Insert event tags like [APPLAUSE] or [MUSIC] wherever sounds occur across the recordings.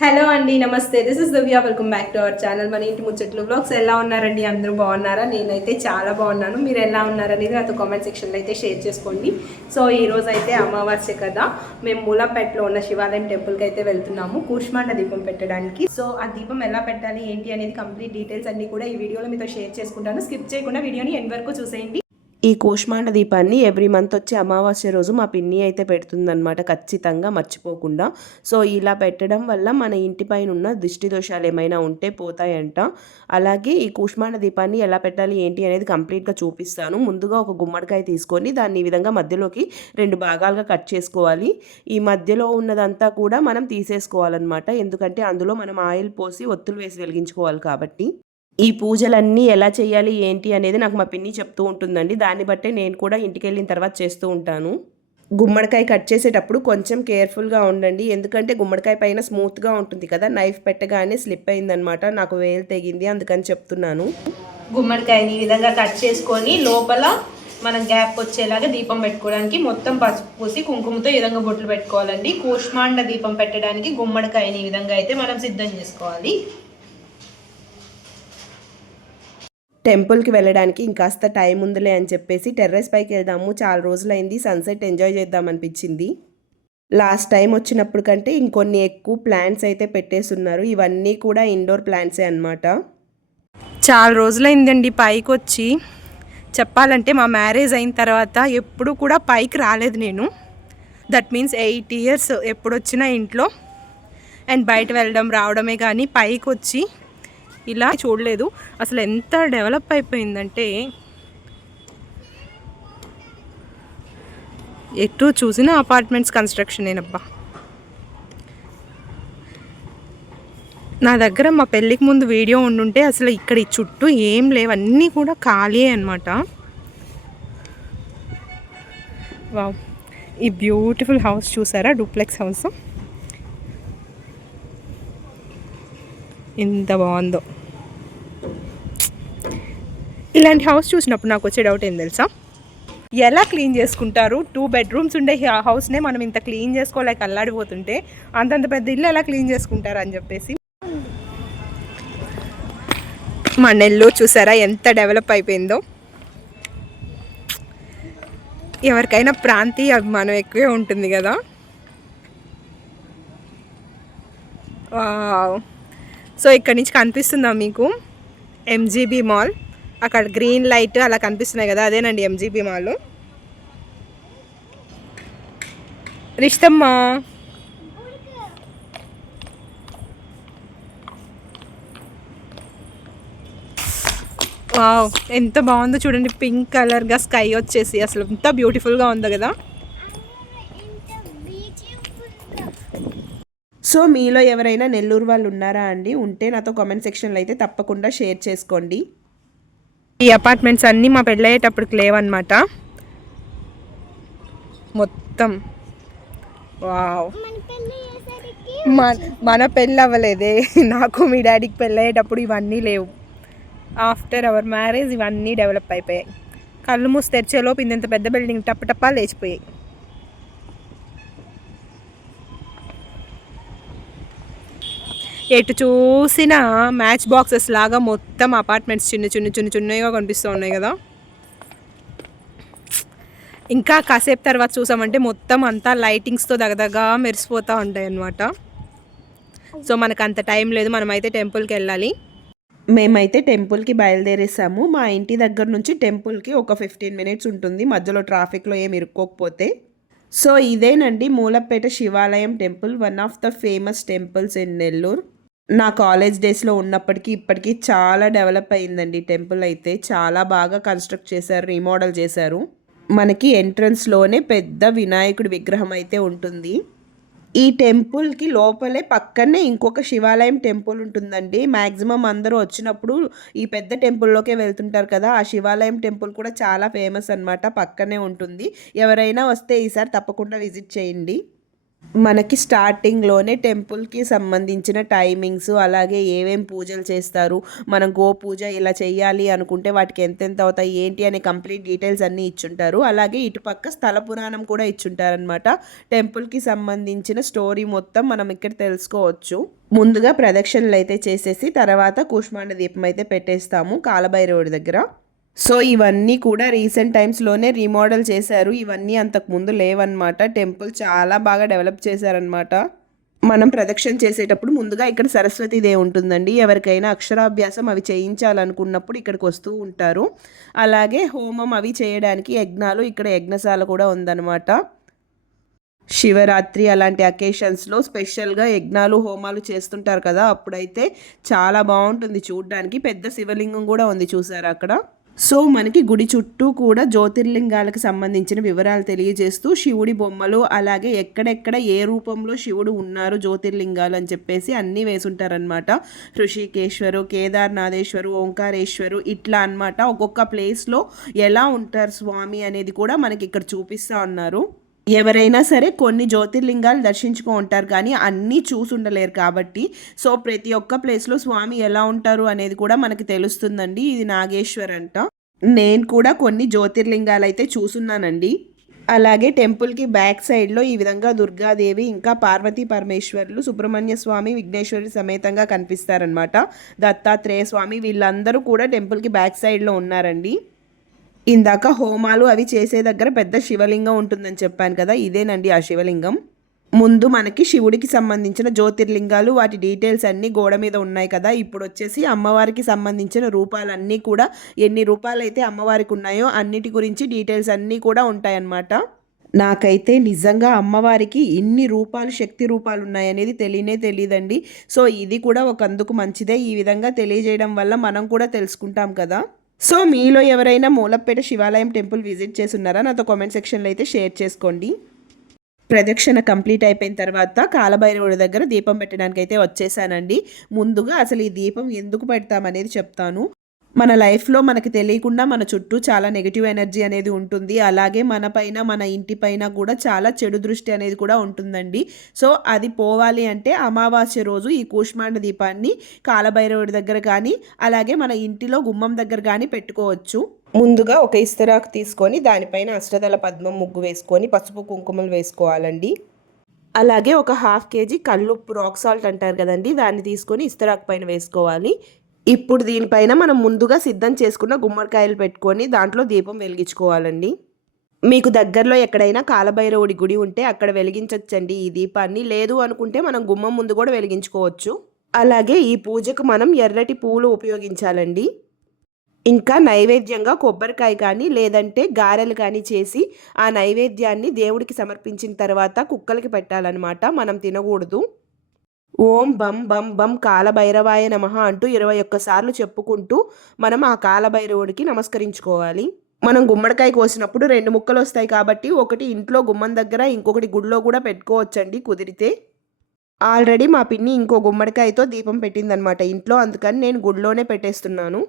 Hello అండి నమస్తే. This is Divya welcome back to our channel మన ఇంటి ముచ్చట్లు బ్లాగ్స్ ఎలా ఉన్నారండి? అందరూ బాగున్నారా? నేనైతే చాలా బాగున్నాను. మీరు ఎలా ఉన్నారనేది నాతో కామెంట్ సెక్షన్లో అయితే షేర్ చేసుకోండి. సో ఈరోజు అయితే అమావాస్య కదా. మేము మూలాపేటలో ఉన్న శివాలయం టెంపుల్కి అయితే వెళ్తున్నాము. కూష్మాండ దీపం పెట్టడానికి. సో ఆ దీపం ఎలా పెట్టాలి ఏంటి అనేది కంప్లీట్ డీటెయిల్స్ అన్ని కూడా ఈ వీడియోలో మీతో షేర్ చేసుకుంటాను. స్కిప్ చేయకుండా వీడియోని ఎండ్ వరకు చూసేయండి. ఈ కూష్మాండ దీపాన్ని ఎవ్రీ మంత్ వచ్చే అమావాస్య రోజు మా పిన్ని అయితే పెడుతుందనమాట ఖచ్చితంగా మర్చిపోకుండా. సో ఇలా పెట్టడం వల్ల మన ఇంటి పైన ఉన్న దిష్టి దోషాలు ఏమైనా ఉంటే పోతాయంట. అలాగే ఈ కూష్మాండ దీపాన్ని ఎలా పెట్టాలి ఏంటి అనేది కంప్లీట్గా చూపిస్తాను. ముందుగా ఒక గుమ్మడికాయ తీసుకొని దాన్ని ఈ విధంగా మధ్యలోకి రెండు భాగాలుగా కట్ చేసుకోవాలి. ఈ మధ్యలో ఉన్నదంతా కూడా మనం తీసేసుకోవాలన్నమాట. ఎందుకంటే అందులో మనం ఆయిల్ పోసి ఒత్తులు వేసి వెలిగించుకోవాలి కాబట్టి. ఈ పూజలన్నీ ఎలా చేయాలి ఏంటి అనేది నాకు మా పిన్ని చెప్తూ ఉంటుందండి. దాన్ని బట్టే నేను కూడా ఇంటికి వెళ్ళిన తర్వాత చేస్తూ ఉంటాను. గుమ్మడికాయ కట్ చేసేటప్పుడు కొంచెం కేర్ఫుల్గా ఉండండి. ఎందుకంటే గుమ్మడికాయ పైన స్మూత్గా ఉంటుంది కదా నైఫ్ పెట్టగానే స్లిప్ అయిందనమాట. నాకు వేలు తెగింది అందుకని చెప్తున్నాను. గుమ్మడికాయని ఈ విధంగా కట్ చేసుకొని లోపల మనం గ్యాప్ వచ్చేలాగా దీపం పెట్టుకోవడానికి మొత్తం పసుపు పూసి కుంకుమతో ఈ విధంగా బొట్లు పెట్టుకోవాలండి. కూష్మాండ దీపం పెట్టడానికి గుమ్మడికాయని ఈ విధంగా అయితే మనం సిద్ధం చేసుకోవాలి. టెంపుల్కి వెళ్ళడానికి ఇంకాస్త టైం ఉందిలే అని చెప్పేసి టెర్రస్ పైకి వెళ్దాము. చాలా రోజులైంది. సన్సెట్ ఎంజాయ్ చేద్దాం అనిపించింది. లాస్ట్ టైం వచ్చినప్పుడు కంటే ఇంకొన్ని ఎక్కువ ప్లాంట్స్ అయితే పెట్టేస్తున్నారు ఇవన్నీ కూడా ఇండోర్ ప్లాంట్సే అన్నమాట. చాలా రోజులైందండి పైకి వచ్చి. చెప్పాలంటే మా మ్యారేజ్ అయిన తర్వాత ఎప్పుడు కూడా పైకి రాలేదు నేను. దట్ మీన్స్ ఎయిట్ ఇయర్స్ ఎప్పుడు వచ్చినా ఇంట్లో. అండ్ బయట వెళ్ళడం రావడమే కానీ పైకి వచ్చి ఇలా చూడలేదు. అసలు ఎంత డెవలప్ అయిపోయిందంటే ఎటు చూసిన అపార్ట్మెంట్స్ కన్స్ట్రక్షన్ ఏనబ్బా నా దగ్గర మా పెళ్ళికి ముందు వీడియో ఉండుంటే అసలు ఇక్కడ ఈ చుట్టూ ఏం లేవు. అన్నీ కూడా ఖాళీ అనమాట వావ్. ఈ బ్యూటిఫుల్ హౌస్ చూసారా? Duplex house. ఎంత బాగుందో. ఇలాంటి హౌస్ చూసినప్పుడు నాకు వచ్చే డౌట్ ఏం తెలుసా? ఎలా క్లీన్ చేసుకుంటారు? టూ బెడ్రూమ్స్ ఉండే హౌస్నే మనం ఇంత క్లీన్ చేసుకోలేక అల్లాడిపోతుంటే అంతంత పెద్ద ఇల్లు ఎలా క్లీన్ చేసుకుంటారు అని చెప్పేసి. మా నెల్లూరు చూసారా ఎంత డెవలప్ అయిపోయిందో? ఎవరికైనా ప్రాంతీయ అభిమానం ఎక్కువే ఉంటుంది కదా? వావ్. సో ఇక్కడ నుంచి కనిపిస్తుందా మీకు? ఎంజీబీ మాల్ అక్కడ గ్రీన్ లైట్ అలా కనిపిస్తున్నాయి కదా అదేనండి ఎంజీబీ మాల్ రిష్టమ్మా వావ్ ఎంత బాగుందో చూడండి పింక్ కలర్గా స్కై వచ్చేసి అసలు ఎంత బ్యూటిఫుల్గా ఉందో కదా. సో మీలో ఎవరైనా నెల్లూరు వాళ్ళు ఉన్నారా అండి? ఉంటే నాతో కామెంట్ సెక్షన్లో అయితే తప్పకుండా షేర్ చేసుకోండి. ఈ అపార్ట్మెంట్స్ అన్నీ మా పెళ్ళయ్యేటప్పటికి లేవన్నమాట. మొత్తం. వావ్. మన మన పెళ్ళి అవ్వలేదే [LAUGHS] నాకు మీ డాడీకి పెళ్ళయ్యేటప్పుడు ఇవన్నీ లేవు. ఆఫ్టర్ అవర్ మ్యారేజ్ ఇవన్నీ డెవలప్ అయిపోయాయి. కళ్ళు మూసి తెరిచేలోపు ఇంత పెద్ద బిల్డింగ్ టప్పటప్పా లేచిపోయాయి. ఎటు చూసినా మ్యాచ్ బాక్సెస్ లాగా మొత్తం అపార్ట్మెంట్స్ చిన్న చిన్న చిన్న చిన్నగా కనిపిస్తూ ఉన్నాయి కదా. ఇంకా కాసేపు తర్వాత చూసామంటే మొత్తం అంతా లైటింగ్స్తో దగదగా మెరిసిపోతూ ఉంటాయి అన్నమాట సో మనకు అంత టైం లేదు మనమైతే టెంపుల్కి వెళ్ళాలి. మేమైతే టెంపుల్కి బయలుదేరేసాము. మా ఇంటి దగ్గర నుంచి టెంపుల్కి ఒక ఫిఫ్టీన్ మినిట్స్ ఉంటుంది. మధ్యలో ట్రాఫిక్లో ఏమి ఇరుక్కోకపోతే. సో ఇదేనండి మూలపేట శివాలయం temple one of the famous temples in Nellore. నా కాలేజ్ డేస్లో ఉన్నప్పటికీ ఇప్పటికీ చాలా డెవలప్ అయిందండి టెంపుల్ అయితే. చాలా బాగా కన్స్ట్రక్ట్ చేశారు రీమోడల్ చేశారు. మనకి ఎంట్రన్స్లోనే పెద్ద వినాయకుడి విగ్రహం అయితే ఉంటుంది. ఈ టెంపుల్కి లోపలే పక్కనే ఇంకొక శివాలయం టెంపుల్ ఉంటుందండి. మ్యాక్సిమం అందరూ వచ్చినప్పుడు ఈ పెద్ద టెంపుల్లోకే వెళ్తుంటారు కదా. ఆ శివాలయం టెంపుల్ కూడా చాలా ఫేమస్ అన్నమాట. పక్కనే ఉంటుంది. ఎవరైనా వస్తే ఈసారి తప్పకుండా విజిట్ చేయండి. మనకి స్టార్టింగ్లోనే టెంపుల్కి సంబంధించిన టైమింగ్స్ అలాగే ఏమేం పూజలు చేస్తారు మనం గో పూజ ఇలా చేయాలి అనుకుంటే వాటికి ఎంతెంత అవుతాయి ఏంటి అనే కంప్లీట్ డీటెయిల్స్ అన్నీ ఇచ్చుంటారు. అలాగే ఇటుపక్క స్థల పురాణం కూడా ఇచ్చుంటారనమాట టెంపుల్కి సంబంధించిన స్టోరీ మొత్తం మనం ఇక్కడ తెలుసుకోవచ్చు. ముందుగా ప్రదక్షిణలు అయితే చేసేసి తర్వాత కూష్మాండ దీపం అయితే పెట్టేస్తాము కాలభైరవుడి దగ్గర. సో ఇవన్నీ కూడా రీసెంట్ టైమ్స్లోనే రీమోడల్ చేశారు. ఇవన్నీ అంతకు ముందు లేవన్నమాట. టెంపుల్ చాలా బాగా డెవలప్ చేశారనమాట మనం ప్రదక్షిణ చేసేటప్పుడు ముందుగా ఇక్కడ సరస్వతీదేవి ఉంటుందండి. ఎవరికైనా అక్షరాభ్యాసం అవి చేయించాలనుకున్నప్పుడు ఇక్కడికి వస్తూ ఉంటారు. అలాగే హోమం అవి చేయడానికి యజ్ఞాలు ఇక్కడ యజ్ఞశాల కూడా ఉందన్నమాట. శివరాత్రి అలాంటి అకేషన్స్లో స్పెషల్గా యజ్ఞాలు హోమాలు చేస్తుంటారు కదా అప్పుడైతే చాలా బాగుంటుంది చూడడానికి. పెద్ద శివలింగం కూడా ఉంది చూసారా అక్కడ? సో మనకి గుడి చుట్టూ కూడా జ్యోతిర్లింగాలకు సంబంధించిన వివరాలు తెలియజేస్తూ శివుడి బొమ్మలు అలాగే ఎక్కడెక్కడ ఏ రూపంలో శివుడు ఉన్నారు జ్యోతిర్లింగాలు అని చెప్పేసి అన్నీ వేసుంటారనమాట ఋషికేశ్వరు కేదార్నాథేశ్వరు ఓంకారేశ్వరు ఇట్లా అన్నమాట ఒక్కొక్క ప్లేస్లో ఎలా ఉంటారు స్వామి అనేది కూడా మనకి ఇక్కడ చూపిస్తూ ఉన్నారు. ఎవరైనా సరే కొన్ని జ్యోతిర్లింగాలు దర్శించుకో ఉంటారు కానీ అన్నీ చూసి ఉండలేరు కాబట్టి. సో ప్రతి ఒక్క ప్లేస్లో స్వామి ఎలా ఉంటారు అనేది కూడా మనకి తెలుస్తుందండి. ఇది నాగేశ్వర్ అంట. నేను కూడా కొన్ని జ్యోతిర్లింగాలు అయితే చూసున్నానండి. అలాగే టెంపుల్కి బ్యాక్ సైడ్లో ఈ విధంగా దుర్గాదేవి ఇంకా పార్వతీ పరమేశ్వర్లు సుబ్రహ్మణ్య స్వామి విఘ్నేశ్వరి సమేతంగా కనిపిస్తారనమాట దత్తాత్రేయ స్వామి వీళ్ళందరూ కూడా టెంపుల్కి బ్యాక్ సైడ్లో ఉన్నారండి. ఇందాక హోమాలు అవి చేసే దగ్గర పెద్ద శివలింగం ఉంటుందని చెప్పాను కదా ఇదేనండి ఆ శివలింగం. ముందు మనకి శివుడికి సంబంధించిన జ్యోతిర్లింగాలు వాటి డీటెయిల్స్ అన్నీ గోడ మీద ఉన్నాయి కదా ఇప్పుడు వచ్చేసి అమ్మవారికి సంబంధించిన రూపాలన్నీ కూడా ఎన్ని రూపాలు అయితే అమ్మవారికి ఉన్నాయో అన్నిటి గురించి డీటెయిల్స్ అన్నీ కూడా ఉంటాయన్నమాట. నాకైతే నిజంగా అమ్మవారికి ఇన్ని రూపాలు శక్తి రూపాలు ఉన్నాయనేది తెలియనే తెలియదండి సో ఇది కూడా ఒక అందుకు మంచిదే. ఈ విధంగా తెలియజేయడం వల్ల మనం కూడా తెలుసుకుంటాం కదా. సో మీలో ఎవరైనా మూలపేట శివాలయం టెంపుల్ విజిట్ చేసి ఉన్నారా నాతో కామెంట్ సెక్షన్లో అయితే షేర్ చేసుకోండి. ప్రదక్షిణ కంప్లీట్ అయిపోయిన తర్వాత కాలభైరవుడి దగ్గర దీపం పెట్టడానికి అయితే వచ్చేసానండి. ముందుగా అసలు ఈ దీపం ఎందుకు పెడతామనేది చెప్తాను. మన లైఫ్లో మనకి తెలియకుండా మన చుట్టూ చాలా నెగిటివ్ ఎనర్జీ అనేది ఉంటుంది. అలాగే మన పైన మన ఇంటి పైన కూడా చాలా చెడు దృష్టి అనేది కూడా ఉంటుందండి. సో అది పోవాలి అంటే అమావాస్య రోజు ఈ కూష్మాండ దీపాన్ని కాలభైరవుడి దగ్గర కానీ అలాగే మన ఇంటిలో గుమ్మం దగ్గర కానీ పెట్టుకోవచ్చు. ముందుగా ఒక ఇస్తరాకు తీసుకొని దానిపైన అష్టదళ పద్మం ముగ్గు వేసుకొని పసుపు కుంకుమలు వేసుకోవాలండి. అలాగే ఒక హాఫ్ కేజీ కల్లుప్పు రాక్ సాల్ట్ అంటారు కదండి దాన్ని తీసుకొని ఇస్తరాకు పైన వేసుకోవాలి. ఇప్పుడు దీనిపైన మనం ముందుగా సిద్ధం చేసుకున్న గుమ్మడికాయలు పెట్టుకొని దాంట్లో దీపం వెలిగించుకోవాలండి. మీకు దగ్గరలో ఎక్కడైనా కాలభైరవుడి గుడి ఉంటే అక్కడ వెలిగించవచ్చండి ఈ దీపాన్ని. లేదు అనుకుంటే మనం గుమ్మం ముందు కూడా వెలిగించుకోవచ్చు. అలాగే ఈ పూజకు మనం ఎర్రటి పువ్వులు ఉపయోగించాలండి. ఇంకా నైవేద్యంగా కొబ్బరికాయ కానీ లేదంటే గారెలు కానీ చేసి ఆ నైవేద్యాన్ని దేవుడికి సమర్పించిన తర్వాత కుక్కలకి పెట్టాలన్నమాట. మనం తినకూడదు. ఓం బం బం బం కాలభైరవాయ నమ అంటూ ఇరవై ఒక్కసార్లు చెప్పుకుంటూ మనం ఆ కాలభైరవుడికి నమస్కరించుకోవాలి. మనం గుమ్మడికాయ కోసినప్పుడు రెండు ముక్కలు వస్తాయి కాబట్టి ఒకటి ఇంట్లో గుమ్మం దగ్గర ఇంకొకటి గుడిలో కూడా పెట్టుకోవచ్చండి కుదిరితే. ఆల్రెడీ మా పిన్ని ఇంకో గుమ్మడికాయతో దీపం పెట్టిందనమాట ఇంట్లో అందుకని నేను గుడిలోనే పెట్టేస్తున్నాను.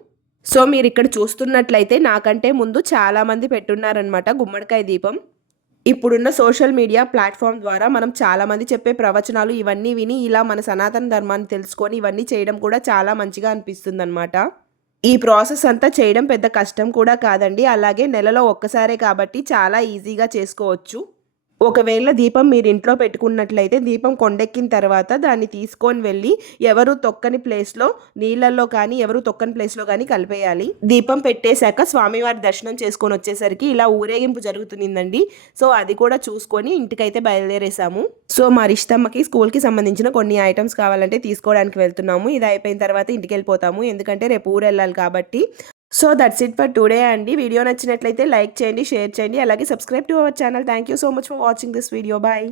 సో మీరు ఇక్కడ చూస్తున్నట్లయితే నాకంటే ముందు చాలామంది పెట్టున్నారనమాట గుమ్మడికాయ దీపం. ఇప్పుడున్న సోషల్ మీడియా ప్లాట్ఫామ్ ద్వారా మనం చాలామంది చెప్పే ప్రవచనాలు ఇవన్నీ విని ఇలా మన సనాతన ధర్మాన్ని తెలుసుకొని ఇవన్నీ చేయడం కూడా చాలా మంచిగా అనిపిస్తుంది అనమాట ఈ ప్రాసెస్ అంతా చేయడం పెద్ద కష్టం కూడా కాదండి. అలాగే నెలలో ఒక్కసారే కాబట్టి చాలా ఈజీగా చేసుకోవచ్చు. ఒకవేళ దీపం మీరు ఇంట్లో పెట్టుకున్నట్లయితే దీపం కొండెక్కిన తర్వాత దాన్ని తీసుకొని వెళ్ళి ఎవరు తొక్కని ప్లేస్లో నీళ్ళల్లో కానీ ఎవరు తొక్కని ప్లేస్లో కానీ కలిపేయాలి. దీపం పెట్టేశాక స్వామివారి దర్శనం చేసుకొని వచ్చేసరికి ఇలా ఊరేగింపు జరుగుతుందండి. సో అది కూడా చూసుకొని ఇంటికైతే బయలుదేరేసాము సో మా రిష్టమ్మకి స్కూల్కి సంబంధించిన కొన్ని ఐటమ్స్ కావాలంటే తీసుకోవడానికి వెళ్తున్నాము. ఇది అయిపోయిన తర్వాత ఇంటికి వెళ్ళిపోతాము. ఎందుకంటే రేపు ఊరు వెళ్ళాలి కాబట్టి so that's it for today అండి. వీడియో నచ్చినట్లయితే లైక్ చేయండి షేర్ చేయండి అలాగే subscribe to our channel. Thank you so much for watching this video. Bye.